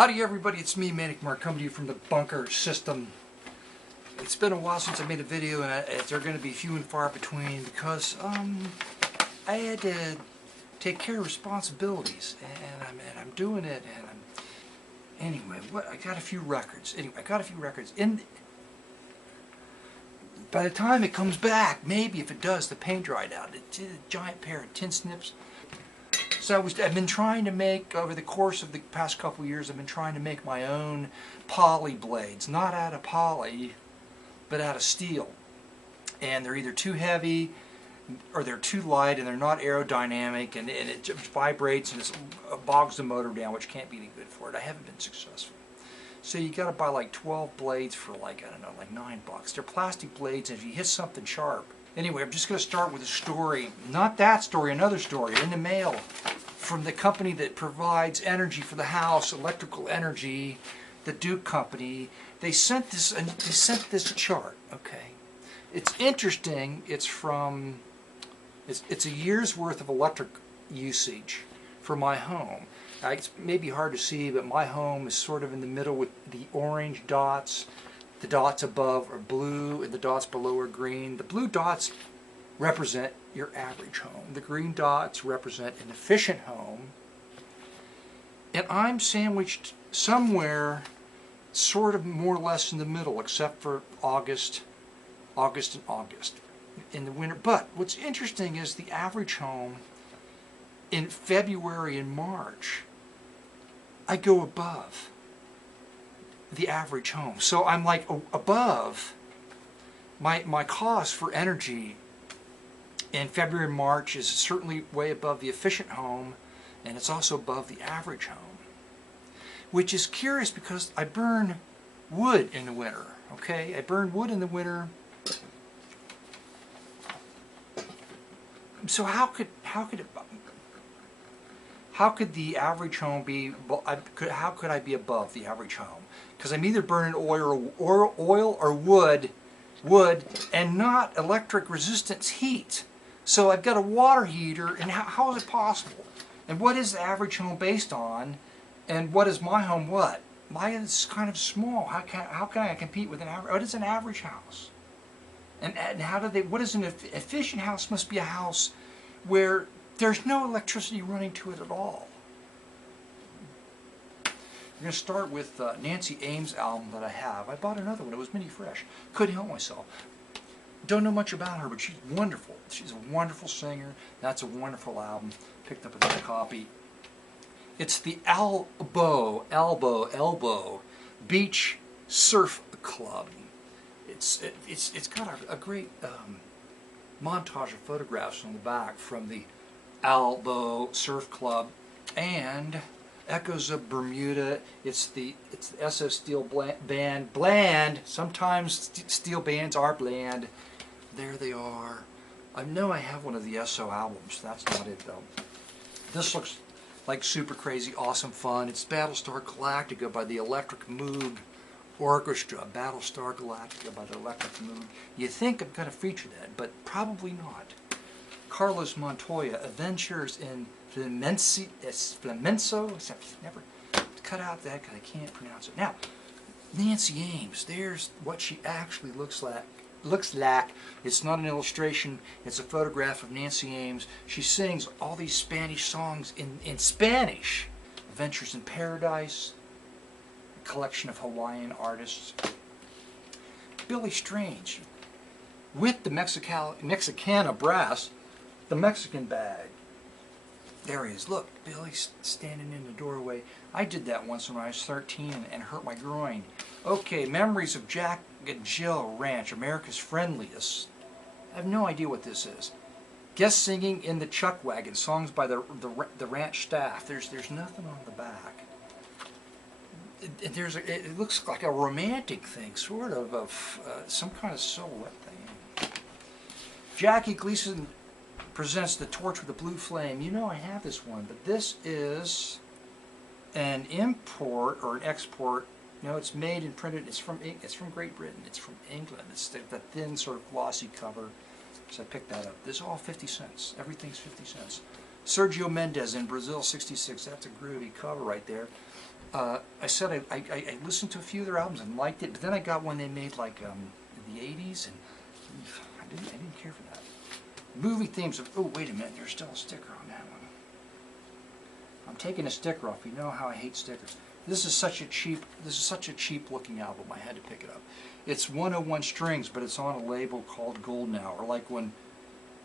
Howdy everybody, it's me, Manic, coming to you from the bunker system. It's been a while since I made a video, and they're going to be few and far between because I had to take care of responsibilities, and I'm doing it, and anyway, I got a few records. By the time it comes back, maybe if it does, the paint dried out. It's a giant pair of tin snips. So I've been trying to make, over the course of the past couple years, I've been trying to make my own poly blades. Not out of poly, but out of steel. And they're either too heavy, or they're too light, and they're not aerodynamic, and it vibrates, and it bogs the motor down, which can't be any good for it. I haven't been successful. So you got to buy like 12 blades for like, I don't know, like $9. They're plastic blades, and if you hit something sharp. Anyway, I'm just going to start with a story. Not that story, another story. In the mail from the company that provides energy for the house, electrical energy, the Duke Company. They sent this chart. Okay, it's interesting. It's a year's worth of electric usage for my home. It may be hard to see, but my home is sort of in the middle with the orange dots. The dots above are blue and the dots below are green. The blue dots represent your average home. The green dots represent an efficient home. And I'm sandwiched somewhere sort of more or less in the middle, except for August in the winter. But what's interesting is the average home in February and March, I go above the average home. So I'm like above my cost for energy in February and March is certainly way above the efficient home, and it's also above the average home, which is curious because I burn wood in the winter. Okay, I burn wood in the winter. So how could the average home be? How could I be above the average home? Because I'm either burning oil or wood, and not electric resistance heat. So I've got a water heater, and how is it possible? And what is the average home based on? And what is my home? What? Mine is kind of small. How can I compete with an average? What is an average house? And how do they? What is an efficient house? Must be a house where there's no electricity running to it at all. We're going to start with Nancy Ames' album that I have. I bought another one. It was mini fresh. Couldn't help myself. Don't know much about her, but she's wonderful. She's a wonderful singer. That's a wonderful album. Picked up another copy. It's the Elbow Beach Surf Club. It's got a great montage of photographs on the back from the Elbow Surf Club and Echoes of Bermuda. It's the SS Steel band. Bland. Sometimes steel bands are bland. There they are. I know I have one of the SO albums. That's not it though. This looks like super crazy, awesome fun. It's Battlestar Galactica by the Electric Moog Orchestra. Battlestar Galactica by the Electric Moog. You think I'm going to feature that, but probably not. Carlos Montoya, Adventures in Flamenco. Never cut out that because I can't pronounce it. Now, Nancy Ames. There's what she actually looks like. It's not an illustration. It's a photograph of Nancy Ames. She sings all these Spanish songs in Spanish. Adventures in Paradise. A collection of Hawaiian artists. Billy Strange with the Mexicana brass. The Mexican bag. There he is. Look, Billy's standing in the doorway. I did that once when I was 13 and hurt my groin. Okay, Memories of Jack and Jill Ranch, America's Friendliest. I have no idea what this is. Guest singing in the Chuck Wagon, songs by the ranch staff. There's nothing on the back. It looks like a romantic thing, sort of some kind of silhouette thing. Jackie Gleason presents The Torch with a Blue Flame. You know I have this one, but this is an import or an export. No, it's made and printed. It's from Great Britain. It's from England. It's the thin sort of glossy cover. So I picked that up. This is all 50 cents. Everything's 50 cents. Sergio Mendes in Brazil, 66. That's a groovy cover right there. I said I listened to a few of their albums and liked it, but then I got one they made like in the 80s, and I didn't care for that. Movie themes of, oh wait a minute, there's still a sticker on that one. I'm taking a sticker off. You know how I hate stickers. This is such a cheap looking album. I had to pick it up. It's 101 strings, but it's on a label called Golden Hour. Like when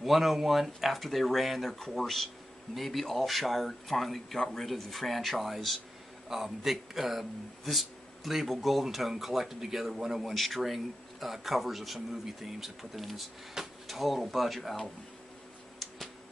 101, after they ran their course, maybe Alshire finally got rid of the franchise. This label Golden Tone collected together 101 string covers of some movie themes and put them in this total budget album.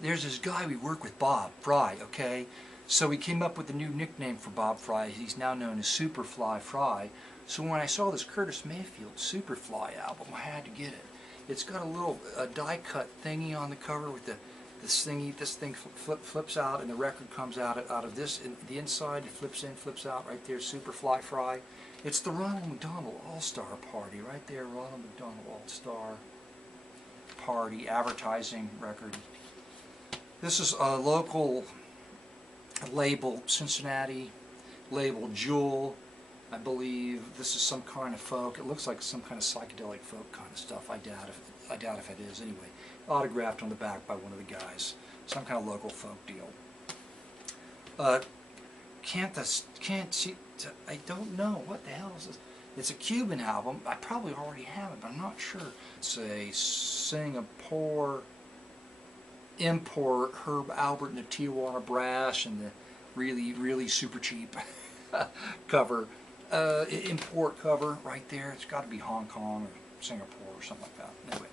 There's this guy we work with, Bob Fry, okay? So we came up with a new nickname for Bob Fry. He's now known as Superfly Fry. So when I saw this Curtis Mayfield Superfly album, I had to get it. It's got a little die-cut thingy on the cover with this thing flips out, and the record comes out of this. In the inside, it flips in, flips out right there, Superfly Fry. It's the Ronald McDonald All-Star Party right there, Ronald McDonald All-Star Party advertising record. This is a local label, Cincinnati, label Jewel. I believe this is some kind of folk. It looks like some kind of psychedelic folk kind of stuff. I doubt if it is. Anyway, autographed on the back by one of the guys. Some kind of local folk deal. I don't know. What the hell is this? It's a Cuban album. I probably already have it, but I'm not sure. It's a Singapore import, Herb Albert and the Tijuana Brass, and the really super cheap cover. Import cover right there. It's got to be Hong Kong or Singapore or something like that. Anyway,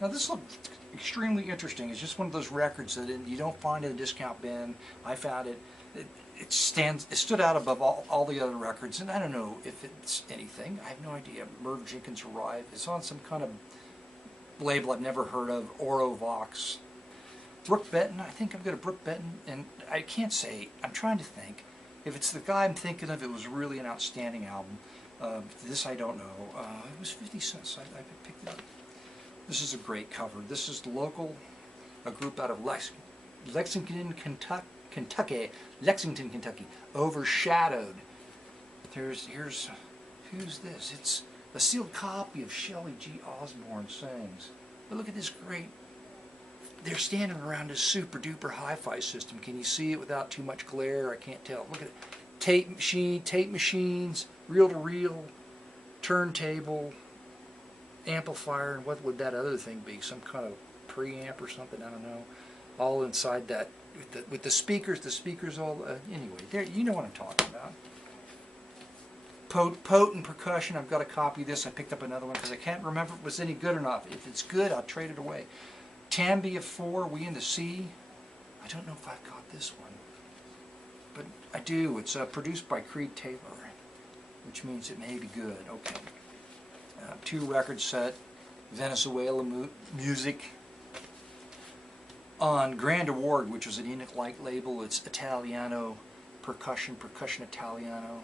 now this looks extremely interesting. It's just one of those records that you don't find in a discount bin. I found it. It stood out above all the other records, and I don't know if it's anything. I have no idea. Merv Jenkins Arrive. It's on some kind of label I've never heard of, Orovox. Brooke Benton. I think I've got a Brooke Benton, and I can't say. I'm trying to think. If it's the guy I'm thinking of, it was really an outstanding album. This I don't know. It was 50 cents. I picked it up. This is a great cover. This is a group out of Lexington, Kentucky. Lexington, Kentucky. Overshadowed. Who's this? It's a sealed copy of Shelley G. Osborne Sings. But look at this great. They're standing around this super duper hi-fi system. Can you see it without too much glare? I can't tell. Look at it. Tape machines, reel-to-reel, turntable, amplifier, and what would that other thing be? Some kind of preamp or something? I don't know. All inside that with the speakers. The speakers all anyway. There, you know what I'm talking about. Potent percussion. I've got a copy of this. I picked up another one because I can't remember if it was any good or not. If it's good, I'll trade it away. Tambia 4, We in the Sea. I don't know if I've got this one, but I do. It's produced by Creed Taylor, which means it may be good. Okay. 2 record set, Venezuela music. On Grand Award, which was an Enoch-like label, it's Italiano percussion Italiano.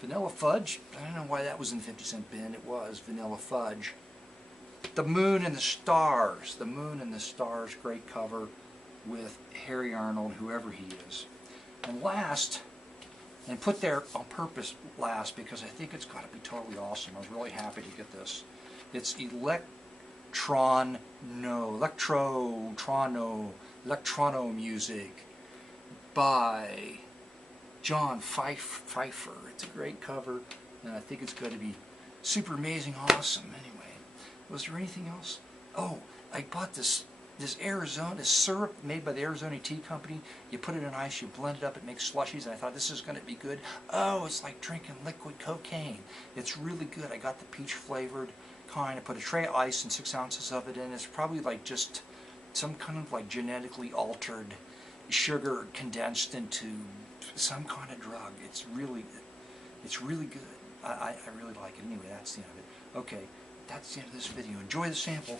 Vanilla Fudge. I don't know why that was in the 50-cent bin. It was Vanilla Fudge. The Moon and the Stars. The Moon and the Stars, great cover with Harry Arnold, whoever he is. And last, and put there on purpose last because I think it's got to be totally awesome. I was really happy to get this. It's Electrono Music by John Pfeiffer. It's a great cover, and I think it's going to be super amazing awesome. Anyway. Was there anything else? Oh, I bought this syrup made by the Arizona Tea Company. You put it in ice, you blend it up, it makes slushies, and I thought this is going to be good. Oh, it's like drinking liquid cocaine. It's really good. I got the peach flavored kind. I put a tray of ice and 6 ounces of it in. It's probably like just some kind of like genetically altered sugar condensed into some kind of drug. It's really good. I really like it. Anyway, that's the end of it. Okay. That's the end of this video. Enjoy the sample.